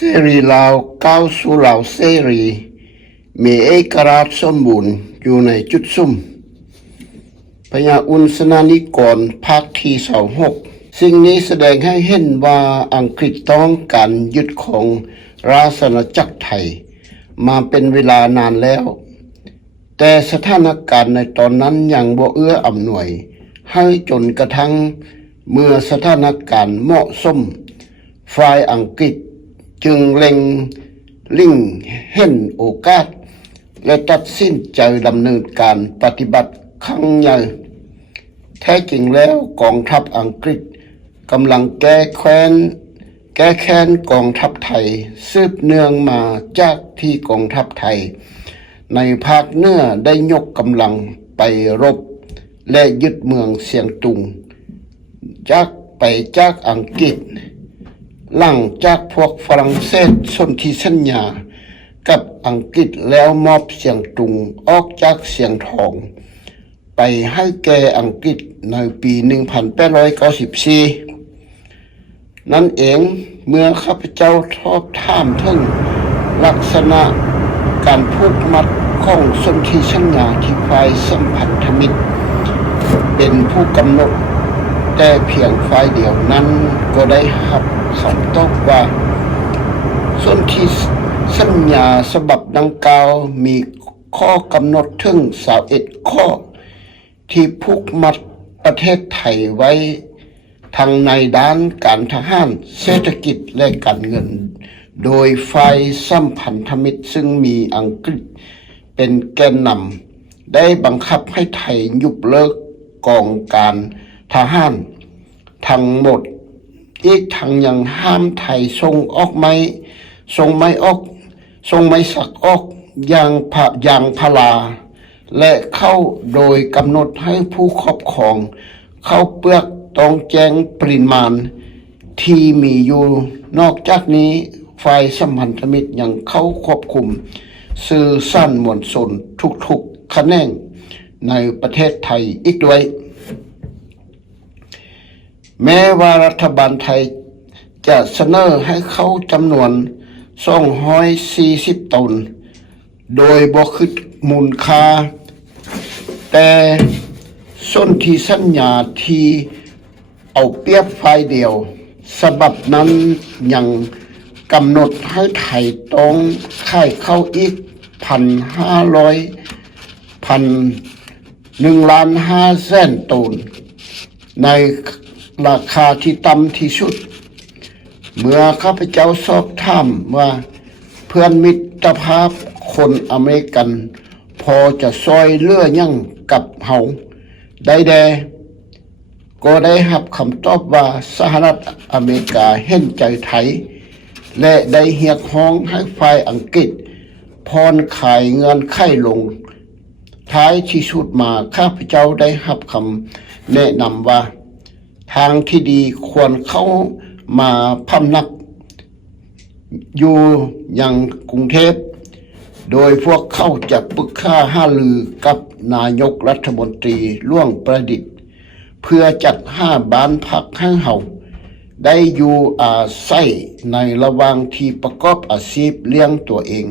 เสรีลาวก้าวสู่ลาวเสรีมีเอกราชสมบูรณ์อยู่ในจุดซุ่มพญาอุนสนานิกรภาคที่26สิ่งนี้แสดงให้เห็นว่าอังกฤษต้องการยึดของราชอาณาจักรไทยมาเป็นเวลานานแล้วแต่สถานการณ์ในตอนนั้นยังบ่เอื้ออำนวยให้จนกระทั่งเมื่อสถานการณ์เหมาะสมฝ่ายอังกฤษจึงเล็งลิ่งเห็นโอกาสและตัดสินใจดำเนินการปฏิบัติครั้งใหญ่แท้จริงแล้วกองทัพอังกฤษกำลังแก้แค้นกองทัพไทยสืบเนื่องมาจากที่กองทัพไทยในภาคเหนือได้ยกกำลังไปรบและยึดเมืองเสียงตุงจากอังกฤษหลังจากพวกฝรั่งเศสสนธิสัญญากับอังกฤษแล้วมอบเสียงตุงออกจากเสียงทองไปให้แก่อังกฤษในปี 1894 นั่นเองเมื่อข้าพเจ้าทอบถามถึงลักษณะการผูกมัดของสนธิสัญญาที่ฝ่ายสัมพันธมิตรเป็นผู้กำหนดแต่เพียงฝ่ายเดียวนั้นก็ได้รับคำตอบว่าสนธิสัญญาฉบับดังกล่าวมีข้อกำหนดถึง21ข้อที่ผูกมัดประเทศไทยไว้ทั้งในด้านการทหารเศรษฐกิจและการเงินโดยฝ่ายสัมพันธมิตรซึ่งมีอังกฤษเป็นแกนนำได้บังคับให้ไทยยุบเลิกกองการทหารทั้งหมดอีกทั้งยังห้ามไทยส่งไม้สักออกยางพาราและเข้าโดยกำหนดให้ผู้ครอบครองเข้าเปลือกต้องแจ้งปริมาณที่มีอยู่นอกจากนี้ฝ่ายสัมพันธมิตรยังเข้าควบคุมสื่อสารมวลชนทุกๆแขนงในประเทศไทยอีกด้วยแม้ว่ารัฐบาลไทยจะเสนอให้เข้าจำนวน240 ตนโดยบ่คิดมูลค่าแต่สนธิสัญญาที่เอาเปรียบฝ่ายเดียวฉบับนั้นยังกำหนดให้ไทยต้องขายเข้าอีก1,500,000 ตนในราคาที่ต่ำที่สุดเมื่อข้าพเจ้าสอบถามว่าเพื่อนมิตรภาพคนอเมริกันพอจะซอยเหลือยังกับเฮาได้แดก็ได้รับคำตอบว่าสหรัฐอเมริกาเห็นใจไทยและได้เรียกร้องให้ฝ่ายอังกฤษผ่อนคลายเงื่อนไขลงท้ายที่สุดมาข้าพเจ้าได้รับคำแนะนำว่าทางที่ดีควรเข้ามาพำนักอยู่ยังกรุงเทพโดยพวกเขาจะปรึกษาหารือกับนายกรัฐมนตรีล่วงประดิษฐ์เพื่อจัดหาบ้านพักให้เฮาได้อยู่อาศัยในระหว่างที่ประกอบอาชีพเลี้ยงตัวเอง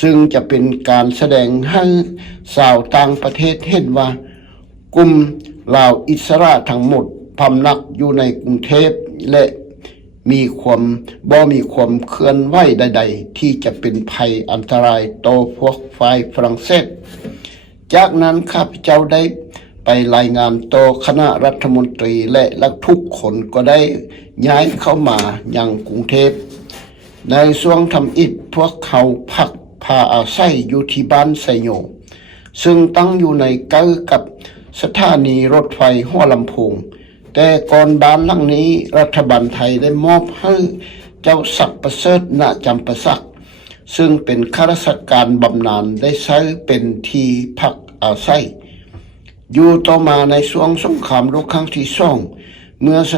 ซึ่งจะเป็นการแสดงให้ชาวต่างประเทศเห็นว่ากลุ่มลาวอิสระทั้งหมดพำนักอยู่ในกรุงเทพและบ่มีความเคลื่อนไหวใดๆที่จะเป็นภัยอันตรายต่อพวกฝ่ายฝรั่งเศสจากนั้นข้าพเจ้าได้ไปรายงานต่อคณะรัฐมนตรีและทุกคนก็ได้ย้ายเข้ามายังกรุงเทพในช่วงทำอิฐพวกเขาพักพาอาศัยอยู่ที่บ้านไซโยซึ่งตั้งอยู่ในใกล้กับสถานีรถไฟหัวลำโพงแต่ก่อนบ้านหลังนี้รัฐบาลไทยได้มอบให้เจ้าศักดิ์ประเสริฐณจำปาสักซึ่งเป็นข้าราชการบำนาญได้ใช้เป็นที่พักอาศัยอยู่ต่อมาในช่วงสงครามโลกครั้งที่2เมื่อส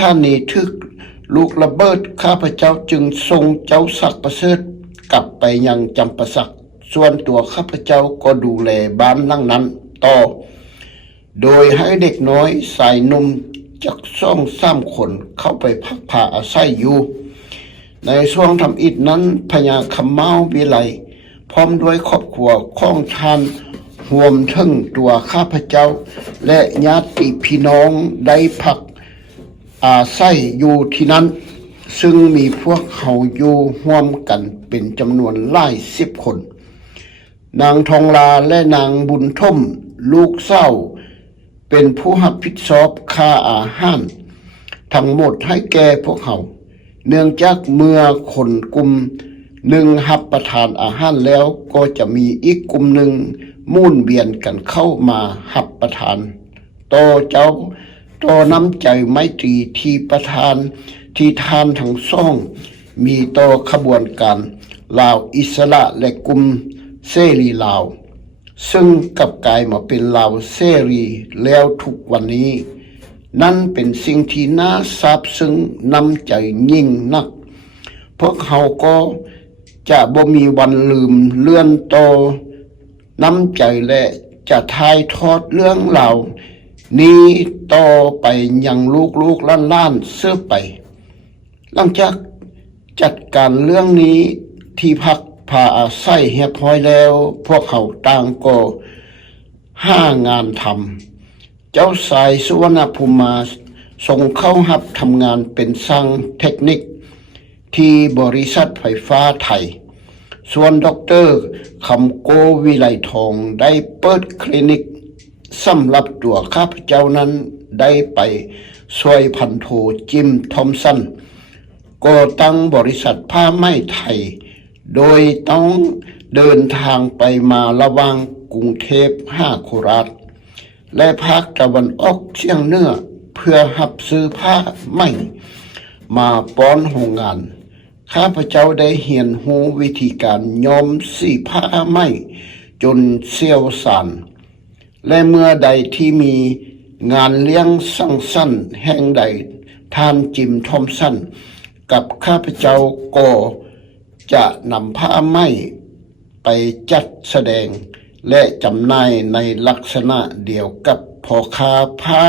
ถานีถูกลูกระเบิดข้าพเจ้าจึงส่งเจ้าศักดิ์ประเสริฐกลับไปยังจำปาสักส่วนตัวข้าพเจ้าก็ดูแลบ้านหลังนั้นต่อโดยให้เด็กน้อยสายนมจาก2-3 คนเข้าไปพักพาอาศัยอยู่ ในช่วงทำอิฐนั้นพญาคำเมาวิไลพร้อมด้วยครอบครัวของท่านรวมถึงตัวข้าพเจ้าและญาติพี่น้องได้พักอาศัยอยู่ที่นั้นซึ่งมีพวกเขาอยู่ร่วมกันเป็นจำนวนหลาย10 คนนางทองลาและนางบุญท่มลูกเศร้าเป็นผู้รับผิดชอบค่าอาหารทั้งหมดให้แก่พวกเขาเนื่องจากเมื่อคนกลุ่มหนึ่งรับประทานอาหารแล้วก็จะมีอีกกลุ่มหนึ่งมุ่นเวียนกันเข้ามารับประทานต่อเจ้าต่อน้ำใจไมตรีที่ประทานที่ทานทั้งสองมีต่อขบวนการลาวอิสระและกลุ่มเสรีลาวซึ่งกลับกลายมาเป็นลาวเสรีแล้วทุกวันนี้นั่นเป็นสิ่งที่น่าซาบซึ้งน้ำใจยิ่งนักพวกเขาก็จะบ่มีวันลืมเลื่อนต่อน้ำใจและจะถ่ายทอดเรื่องราวนี้ต่อไปยังลูกๆล้านๆเสื้อไปหลังจากจัดการเรื่องนี้ที่พักพาอาศัยเรียบร้อยแล้วพวกเขาต่างก็ห้างานทำเจ้าสายสุวรรณภูมิส่งเข้าหับทำงานเป็นช่างเทคนิคที่บริษัทไฟฟ้าไทยส่วนดร.คำโกวิไลทองได้เปิดคลินิกสำหรับตัวข้าพเจ้านั้นได้ไปช่วยพันโทจิมทอมสันก่อตั้งบริษัทผ้าไหมไทยโดยต้องเดินทางไปมาระหว่างกรุงเทพโคราชและภาคตะวันออกเฉียงเหนือเพื่อรับซื้อผ้าไหมมาป้อนโรงงานข้าพเจ้าได้เรียนรู้วิธีการย้อมสีผ้าไหมจนเชี่ยวชาญและเมื่อใดที่มีงานเลี้ยงสังสรรค์แห่งใดท่านจิมทอมสันกับข้าพเจ้าก็จะนำผ้าไหมไปจัดแสดงและจำหน่ายในลักษณะเดียวกับพ่อค้าผ้า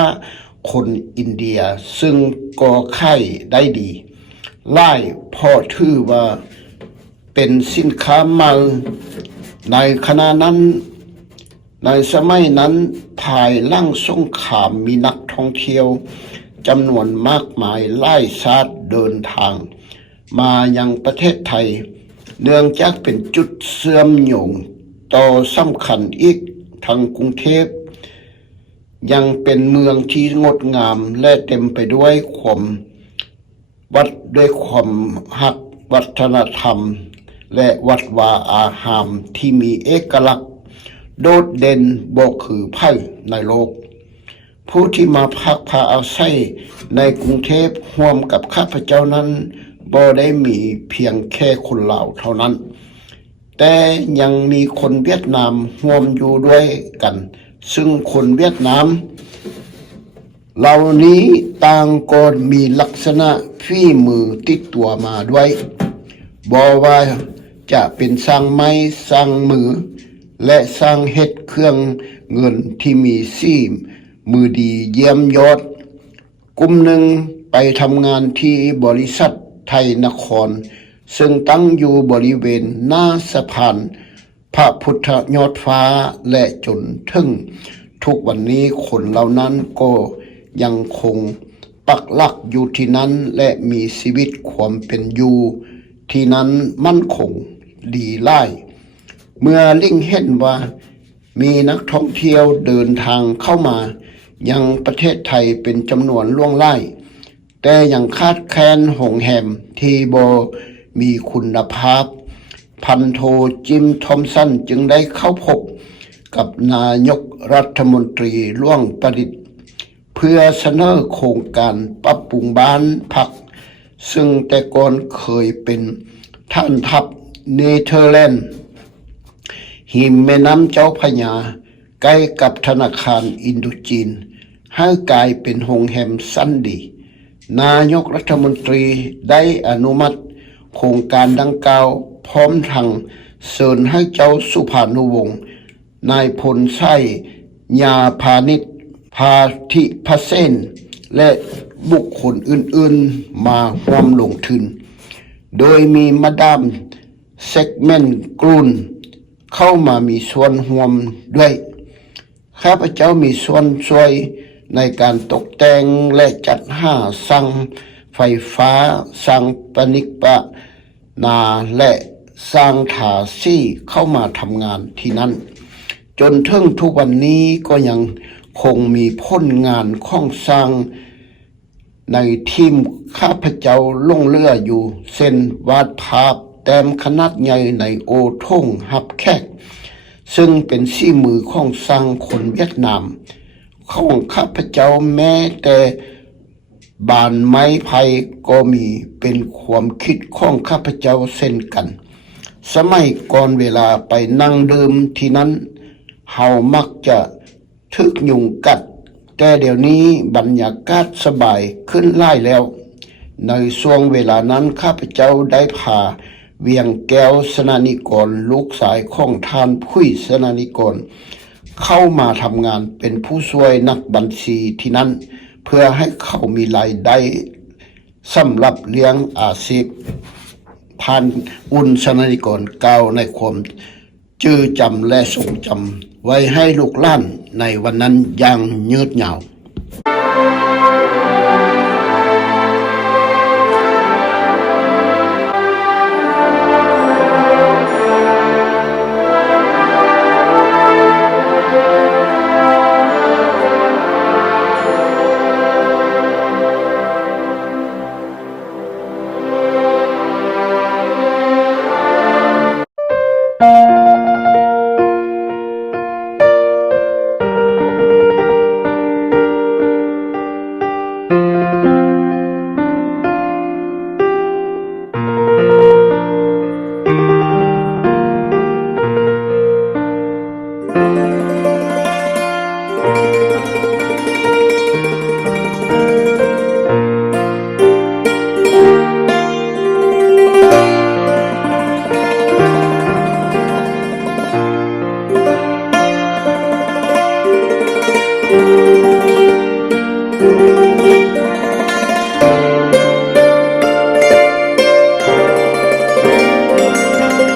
คนอินเดียซึ่งก็ขายได้ดีหลายพ่อถือว่าเป็นสินค้าใหม่ในขณะนั้นในสมัยนั้นภายหลังสงครามมีนักท่องเที่ยวจำนวนมากมายหลายชาติเดินทางมายังประเทศไทยเนื่องจากเป็นจุดเชื่อมโยงต่อสำคัญอีกทางกรุงเทพยังเป็นเมืองที่งดงามและเต็มไปด้วยความหักวัฒนธรรมและวัดวาอารามที่มีเอกลักษณ์โดดเด่นบ่คือไผในโลกผู้ที่มาพักพาอาศัยในกรุงเทพร่วมกับข้าพเจ้านั้นบ่ได้มีเพียงแค่คนลาวเท่านั้นแต่ยังมีคนเวียดนามร่วมอยู่ด้วยกันซึ่งคนเวียดนามเหล่านี้ต่างก็มีลักษณะฝีมือติดตัวมาด้วยบ่ว่าจะเป็นสร้างไม้สร้างมือและสร้างเฮ็ดเครื่องเงินที่มีสีมือดีเยี่ยมยอดกลุ่มหนึ่งไปทำงานที่บริษัทไทยนครซึ่งตั้งอยู่บริเวณหน้าสะพานพระพุทธยอดฟ้าและจนถึงทุกวันนี้คนเหล่านั้นก็ยังคงปักหลักอยู่ที่นั้นและมีชีวิตความเป็นอยู่ที่นั้นมั่นคงดีหลายเมื่อลิงเห็นว่ามีนักท่องเที่ยวเดินทางเข้ามายังประเทศไทยเป็นจำนวนล่วงหลายแต่ยังคาดแคลนโรงแรมที่บ่มีคุณภาพพันโทจิมทอมสันจึงได้เข้าพบกับนายกรัฐมนตรีล่วงประดิษฐ์เพื่อเสนอโครงการปรับปรุงบ้านพักซึ่งแต่ก่อนเคยเป็นฐานทัพเนเธอร์แลนด์หิมแม่น้ำเจ้าพระยาใกล้กับธนาคารอินโดจีนให้กลายเป็นโรงแรมชั้นดีนายกรัฐมนตรีได้อนุมัติโครงการดังกล่าวพร้อมทั้งเชิญให้เจ้าสุภานุวงศ์นายพลไส้ยาพาณิชพาธิพเสนและบุคคลอื่นๆมาร่วมลงทุน โดยมีมาดามเซกเมนกรูนเข้ามามีส่วนร่วมด้วยข้าพเจ้ามีส่วนช่วยในการตกแต่งและจัดหาสั่งไฟฟ้าสั่งปนิกปะนาและสร้างถาซี่เข้ามาทำงานที่นั่นจนถึงทุกวันนี้ก็ยังคงมีผลงานของสร้างในทีมข้าพเจ้าลงเรืออยู่เส้นวาดภาพแต้มขนาดใหญ่ในโอท่งหับแขกซึ่งเป็นฝีมือของสร้างคนเวียดนามของข้าพเจ้าแม้แต่บานไม้ไผ่ก็มีเป็นความคิดของข้าพเจ้าเช่นกันสมัยก่อนเวลาไปนั่งดื่มที่นั้นเฮามักจะทึกยุงกัดแต่เดี๋ยวนี้บรรยากาศสบายขึ้นหลายแล้วในช่วงเวลานั้นข้าพเจ้าได้พาเวียงแก้วสนานิกรลูกสายของท่านผู้สนานิกรเข้ามาทำงานเป็นผู้ช่วยนักบัญชีที่นั้นเพื่อให้เขามีรายได้สำหรับเลี้ยงอาชีพท่านอุ่นสนานิกรกล่าวในความจื้อจำและทรงจำไว้ให้ลูกหลานในวันนั้นอย่างยืดยาว